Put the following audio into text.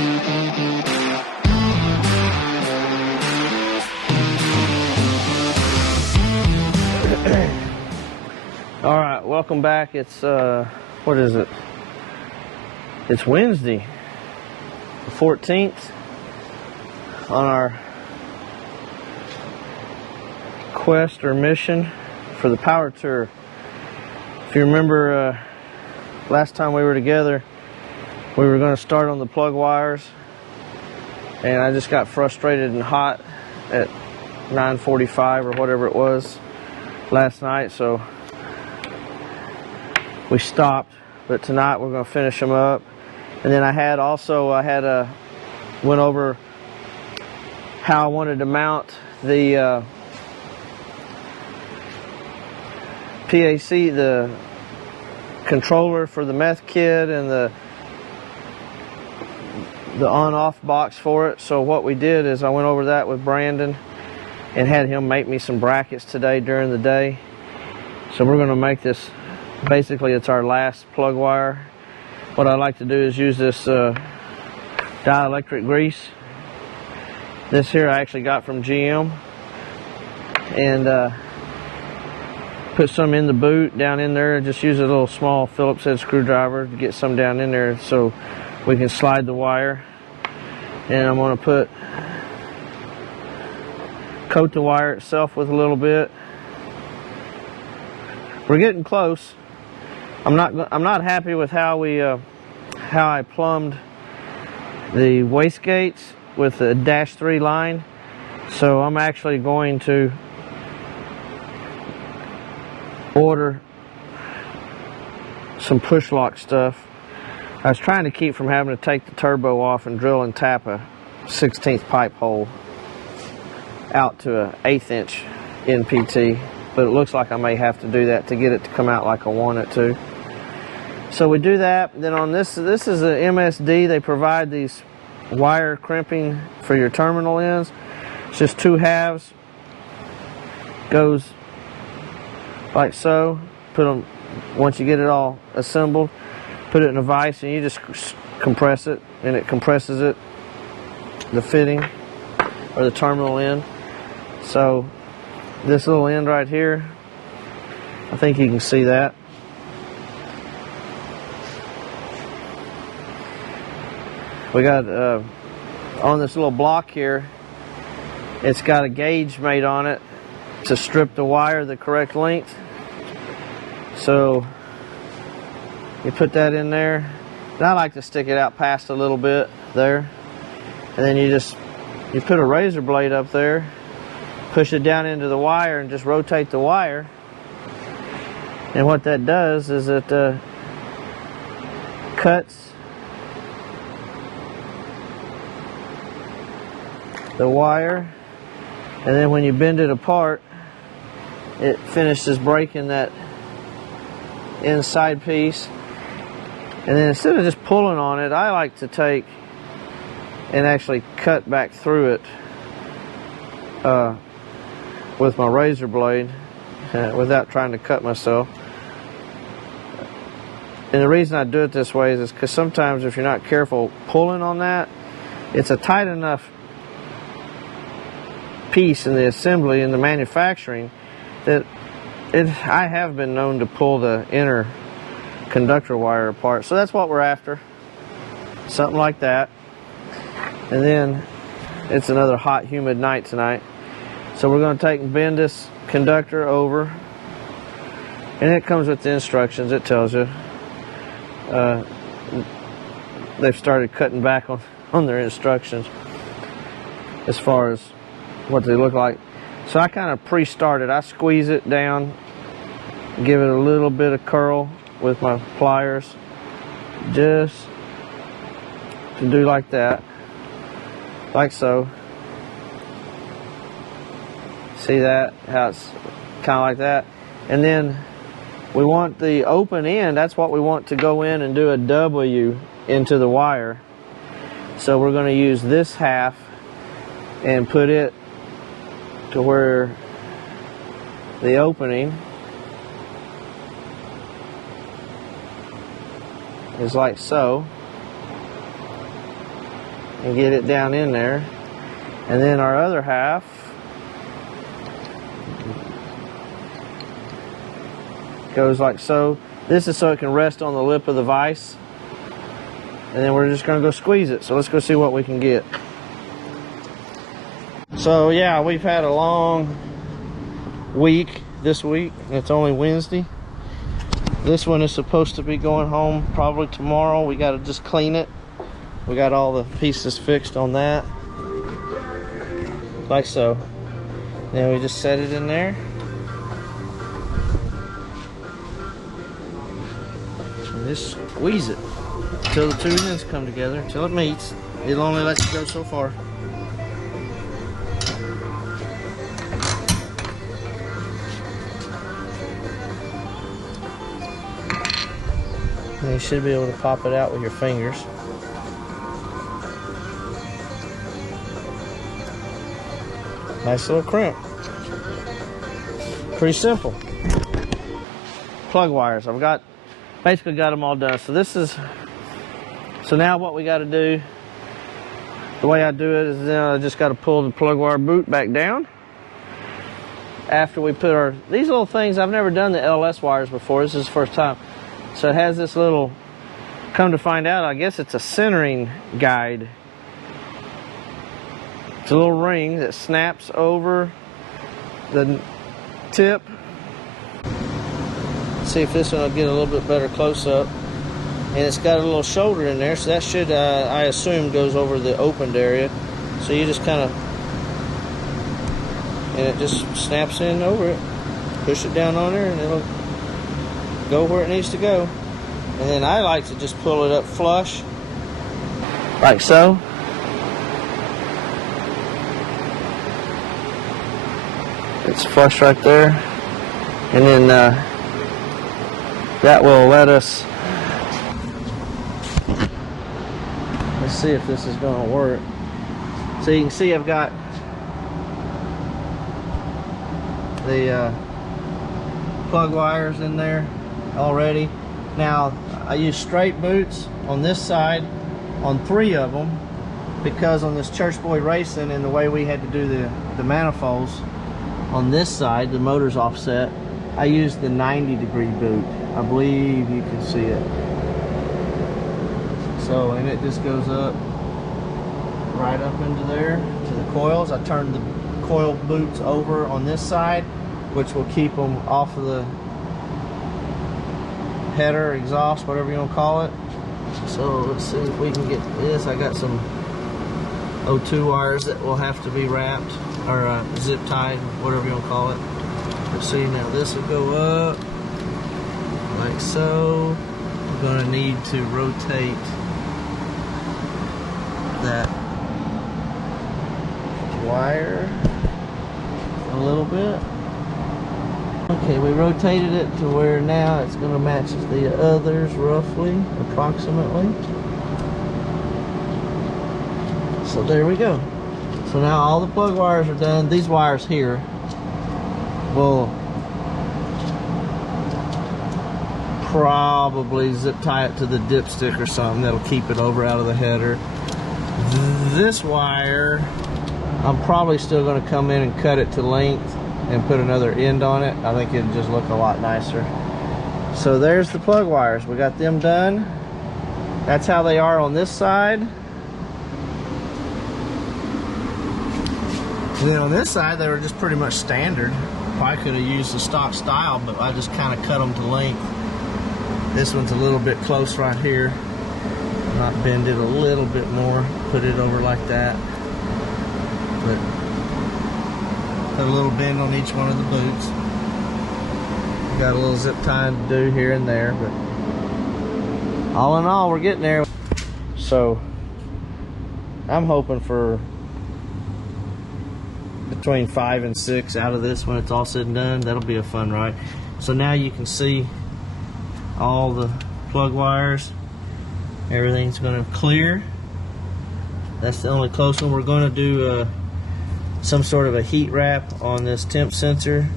All right, welcome back. It's what is it? It's Wednesday, the 14th, on our quest or mission for the power tour. If you remember, last time we were together, we were going to start on the plug wires, and I just got frustrated and hot at 9:45 or whatever it was last night, so we stopped. But tonight we're going to finish them up. And then I went over how I wanted to mount the PAC, the controller for the meth kit, and the on-off box for it. So what we did is I went over that with Brandon and had him make me some brackets today during the day. So we're going to make this, basically it's our last plug wire. What I like to do is use this dielectric grease. This here I actually got from GM, and put some in the boot down in there. Just use a little small Phillips head screwdriver to get some down in there so we can slide the wire. And I'm going to coat the wire itself with a little bit. We're getting close. I'm not happy with how I plumbed the wastegates with the -3 line, so I'm actually going to order some push lock stuff. I was trying to keep from having to take the turbo off and drill and tap a 1/16 pipe hole out to an 1/8 inch NPT, but it looks like I may have to do that to get it to come out like I want it to. So we do that. Then on this is a MSD. They provide these wire crimping for your terminal ends. It's just 2 halves. Goes like so. Put them, once you get it all assembled, put it in a vise and you just compress it, and it compresses it, the fitting or the terminal end. So this little end right here, I think you can see that. We got on this little block here, it's got a gauge made on it to strip the wire the correct length. So you put that in there, and I like to stick it out past a little bit there, and then you put a razor blade up there, push it down into the wire, and just rotate the wire. And what that does is it cuts the wire, and then when you bend it apart, it finishes breaking that inside piece. And then instead of just pulling on it, I like to take and actually cut back through it with my razor blade without trying to cut myself. And the reason I do it this way is because sometimes if you're not careful pulling on that, it's a tight enough piece in the assembly, in the manufacturing, that I have been known to pull the inner conductor wire apart. So that's what we're after, something like that. And then it's another hot, humid night tonight, so we're going to take and bend this conductor over, and it comes with the instructions. It tells you they've started cutting back on their instructions as far as what they look like. So I kind of pre-start it. I squeeze it down, give it a little bit of curl with my pliers, just to do like that, like so. See that? How it's kind of like that. And then we want the open end, that's what we want to go in and do a W into the wire. So we're going to use this half and put it to where the opening is, like so. and get it down in there. And then our other half goes like so. This is so it can rest on the lip of the vise. And then we're just going to go squeeze it. So let's go see what we can get. So yeah, we've had a long week this week. It's only Wednesday. This one is supposed to be going home probably tomorrow. We got to just clean it. We got all the pieces fixed on that. Like so. Then we just set it in there. And just squeeze it until the two ends come together, until it meets. It'll only let you go so far. And you should be able to pop it out with your fingers. Nice little crimp. Pretty simple. Plug wires. I've basically got them all done. So now what we got to do, the way I do it is then I just got to pull the plug wire boot back down. After we put these little things, I've never done the LS wires before. This is the first time. So it has this little, come to find out, I guess it's a centering guide. It's a little ring that snaps over the tip. See if this one will get a little bit better close up. And it's got a little shoulder in there, so that should, I assume, goes over the opened area. So you just kind of, and it just snaps in over it. Push it down on there and it'll go where it needs to go. And then I like to just pull it up flush, like so. It's flush right there. And then that will let us, let's see if this is going to work. So you can see I've got the plug wires in there already. Now I use straight boots on this side on 3 of them, because on this Church Boy Racing and the way we had to do the manifolds on this side, the motor's offset, I used the 90-degree boot. I believe you can see it. So, and it just goes up right up into there to the coils. I turned the coil boots over on this side, which will keep them off of the header, exhaust, whatever you want to call it. So let's see if we can get this. I got some O2 wires that will have to be wrapped or zip tied, whatever you want to call it. Let's see, now this will go up like so. We're going to need to rotate that wire a little bit. Okay, we rotated it to where now it's going to match the others roughly, approximately. So there we go. So now all the plug wires are done. These wires here will probably zip tie it to the dipstick or something that'll keep it over out of the header. This wire, I'm probably still going to come in and cut it to length and put another end on it. I think it'd just look a lot nicer. So there's the plug wires. We got them done. That's how they are on this side. And then on this side, they were just pretty much standard. I could have used the stock style, but I just kind of cut them to length. This one's a little bit close right here. Might bend it a little bit more, put it over like that. But put a little bend on each one of the boots. Got a little zip tying to do here and there, but all in all, we're getting there. So I'm hoping for between 5 and 6 out of this when it's all said and done. That'll be a fun ride. So now you can see all the plug wires. Everything's going to clear. That's the only close one. We're going to do some sort of a heat wrap on this temp sensor